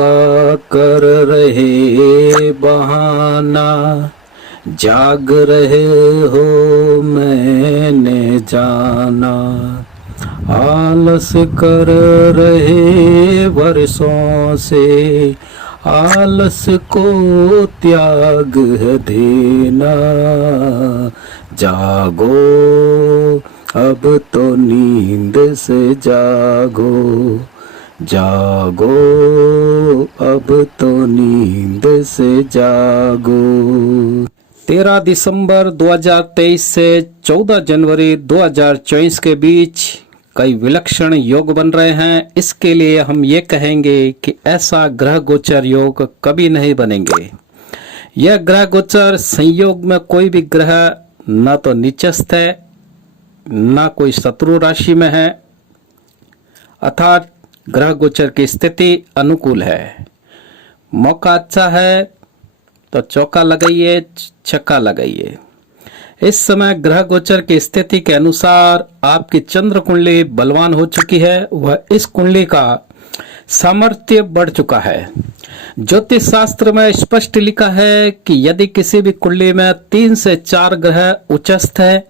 का कर रहे बहाना, जाग रहे हो मैंने जाना। आलस कर रहे वर्षों से, आलस को त्याग है देना। जागो अब तो नींद से जागो, जागो अब तो नींद से जागो। 13 दिसंबर 2023 से 14 जनवरी 2024 के बीच कई विलक्षण योग बन रहे हैं। इसके लिए हम ये कहेंगे कि ऐसा ग्रह गोचर योग कभी नहीं बनेंगे। यह ग्रह गोचर संयोग में कोई भी ग्रह न तो नीचस्थ है, न कोई शत्रु राशि में है, अर्थात ग्रह गोचर की स्थिति अनुकूल है। मौका अच्छा है तो चौका लगाइए, छक्का लगाइए। इस समय ग्रह गोचर की स्थिति के अनुसार आपकी चंद्र कुंडली बलवान हो चुकी है, वह इस कुंडली का सामर्थ्य बढ़ चुका है। ज्योतिष शास्त्र में स्पष्ट लिखा है कि यदि किसी भी कुंडली में 3 से 4 ग्रह उच्चस्थ है,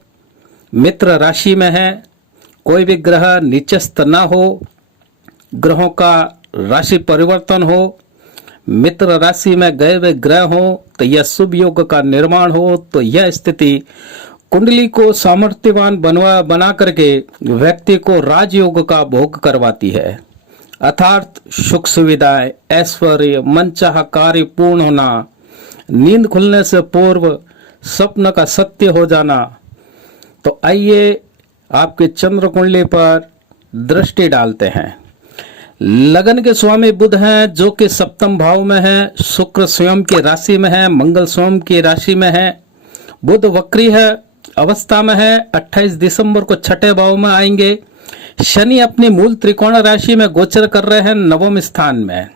मित्र राशि में है, कोई भी ग्रह नीचस्थ ना हो, ग्रहों का राशि परिवर्तन हो, मित्र राशि में गए हुए ग्रह हो, तो यह शुभ योग का निर्माण हो, तो यह स्थिति कुंडली को सामर्थ्यवान बना करके व्यक्ति को राजयोग का भोग करवाती है। अर्थात सुख सुविधाएं, ऐश्वर्य, मनचाहा कार्य पूर्ण होना, नींद खुलने से पूर्व स्वप्न का सत्य हो जाना। तो आइए आपके चंद्र कुंडली पर दृष्टि डालते हैं। लगन के स्वामी बुध हैं, जो कि सप्तम भाव में है। शुक्र स्वयं की राशि में है, मंगल स्वयं की राशि में है। बुध वक्री है, अवस्था में है, 28 दिसंबर को छठे भाव में आएंगे। शनि अपनी मूल त्रिकोण राशि में गोचर कर रहे हैं, नवम स्थान में,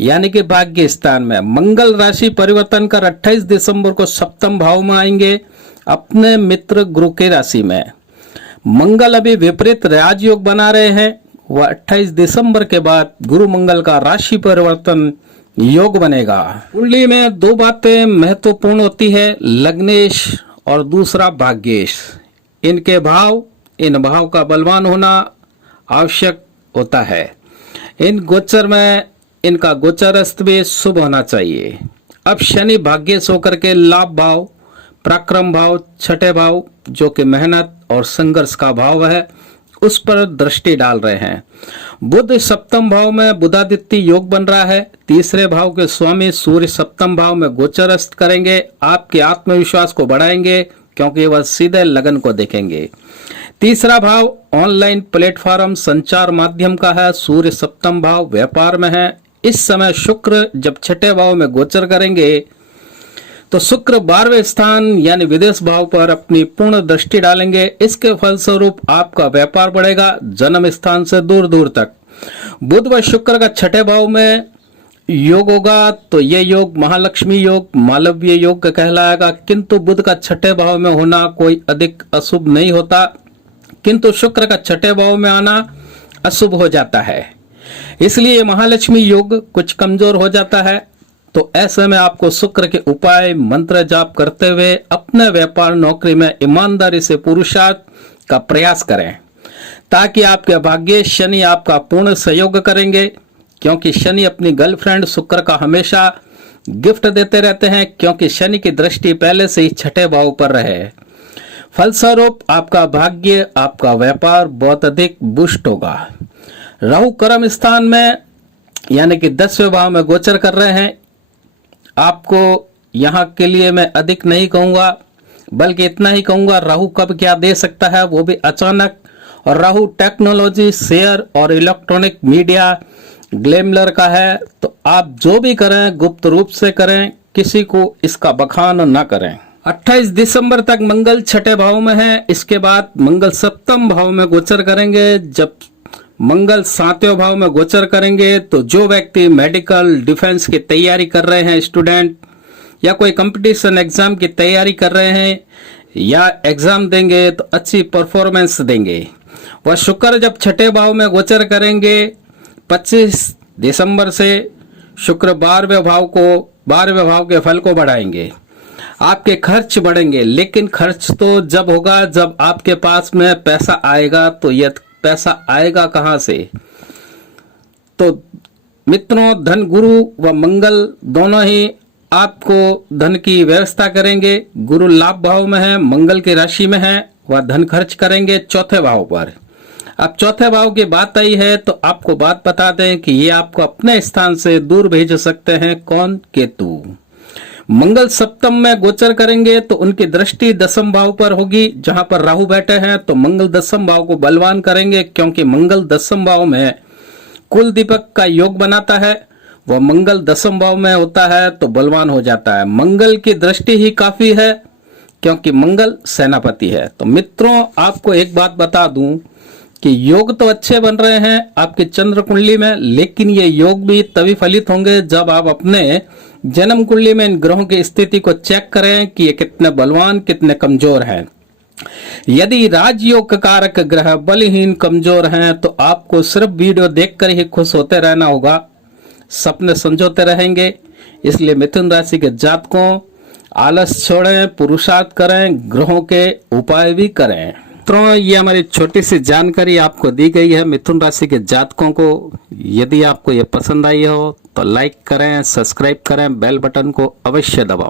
यानी कि भाग्य स्थान में। मंगल राशि परिवर्तन कर 28 दिसंबर को सप्तम भाव में आएंगे, अपने मित्र गुरु की राशि में। मंगल अभी विपरीत राजयोग बना रहे हैं, वह 28 दिसंबर के बाद गुरु मंगल का राशि परिवर्तन योग बनेगा। कुंडली में 2 बातें महत्वपूर्ण होती है, लग्नेश और दूसरा भाग्येश। इनके भाव, इन भाव का बलवान होना आवश्यक होता है। इन गोचर में इनका गोचरस्थ भी शुभ होना चाहिए। अब शनि भाग्येश होकर के लाभ भाव, पराक्रम भाव, छठे भाव, जो कि मेहनत और संघर्ष का भाव है, उस पर दृष्टि डाल रहे हैं। बुध सप्तम भाव में बुधादित्य योग बन रहा है। तीसरे भाव के स्वामी सूर्य सप्तम भाव में गोचरस्थ करेंगे, आपके आत्मविश्वास को बढ़ाएंगे, क्योंकि वह सीधे लगन को देखेंगे। तीसरा भाव ऑनलाइन प्लेटफॉर्म संचार माध्यम का है, सूर्य सप्तम भाव व्यापार में है। इस समय शुक्र जब छठे भाव में गोचर करेंगे तो शुक्र 12वें स्थान यानी विदेश भाव पर अपनी पूर्ण दृष्टि डालेंगे। इसके फलस्वरूप आपका व्यापार बढ़ेगा जन्म स्थान से दूर दूर तक। बुध व शुक्र का छठे भाव में योग होगा, तो यह योग महालक्ष्मी योग, मालव्य योग कहलाएगा। किंतु बुध का छठे भाव में होना कोई अधिक अशुभ नहीं होता, किंतु शुक्र का छठे भाव में आना अशुभ हो जाता है, इसलिए महालक्ष्मी योग कुछ कमजोर हो जाता है। तो ऐसे में आपको शुक्र के उपाय मंत्र जाप करते हुए अपने व्यापार नौकरी में ईमानदारी से पुरुषार्थ का प्रयास करें, ताकि आपके भाग्य शनि आपका पूर्ण सहयोग करेंगे। क्योंकि शनि अपनी गर्लफ्रेंड शुक्र का हमेशा गिफ्ट देते रहते हैं, क्योंकि शनि की दृष्टि पहले से ही छठे भाव पर रहे। फलस्वरूप आपका भाग्य, आपका व्यापार बहुत अधिक बुष्ट होगा। राहु कर्म स्थान में यानी कि 10वें भाव में गोचर कर रहे हैं। आपको यहाँ के लिए मैं अधिक नहीं कहूँगा, बल्कि इतना ही कहूँगा, राहु कब क्या दे सकता है, वो भी अचानक। और राहु टेक्नोलॉजी, शेयर और इलेक्ट्रॉनिक मीडिया, ग्लैमर का है। तो आप जो भी करें गुप्त रूप से करें, किसी को इसका बखान न करें। 28 दिसंबर तक मंगल छठे भाव में है, इसके बाद मंगल सप्तम भाव में गोचर करेंगे। जब मंगल 7वें भाव में गोचर करेंगे तो जो व्यक्ति मेडिकल, डिफेंस की तैयारी कर रहे हैं, स्टूडेंट या कोई कंपटीशन एग्जाम की तैयारी कर रहे हैं या एग्जाम देंगे, तो अच्छी परफॉर्मेंस देंगे। वह शुक्र जब छठे भाव में गोचर करेंगे 25 दिसंबर से शुक्र 12वें भाव के फल को बढ़ाएंगे। आपके खर्च बढ़ेंगे, लेकिन खर्च तो जब होगा जब आपके पास में पैसा आएगा। तो यह पैसा आएगा कहां से? तो मित्रों, धन गुरु व मंगल दोनों ही आपको धन की व्यवस्था करेंगे। गुरु लाभ भाव में है, मंगल की राशि में है, वह धन खर्च करेंगे चौथे भाव पर। अब चौथे भाव की बात आई है तो आपको बात बता दें कि ये आपको अपने स्थान से दूर भेज सकते हैं। कौन? केतु। मंगल सप्तम में गोचर करेंगे तो उनकी दृष्टि दसम भाव पर होगी, जहां पर राहु बैठे हैं। तो मंगल दसम भाव को बलवान करेंगे, क्योंकि मंगल दसम भाव में कुल दीपक का योग बनाता है। वह मंगल दसम भाव में होता है तो बलवान हो जाता है। मंगल की दृष्टि ही काफी है, क्योंकि मंगल सेनापति है। तो मित्रों, आपको एक बात बता दूं कि योग तो अच्छे बन रहे हैं आपकी चंद्र कुंडली में, लेकिन ये योग भी तभी फलित होंगे जब आप अपने जन्म कुंडली में इन ग्रहों की स्थिति को चेक करें कि ये कितने बलवान, कितने कमजोर हैं। यदि राजयोग कारक ग्रह बलहीन, कमजोर हैं तो आपको सिर्फ वीडियो देखकर ही खुश होते रहना होगा, सपने संजोते रहेंगे। इसलिए मिथुन राशि के जातकों, आलस छोड़ें, पुरुषार्थ करें, ग्रहों के उपाय भी करें। तो ये हमारी छोटी सी जानकारी आपको दी गई है मिथुन राशि के जातकों को। यदि आपको ये पसंद आई हो तो लाइक करें, सब्सक्राइब करें, बेल बटन को अवश्य दबाएं।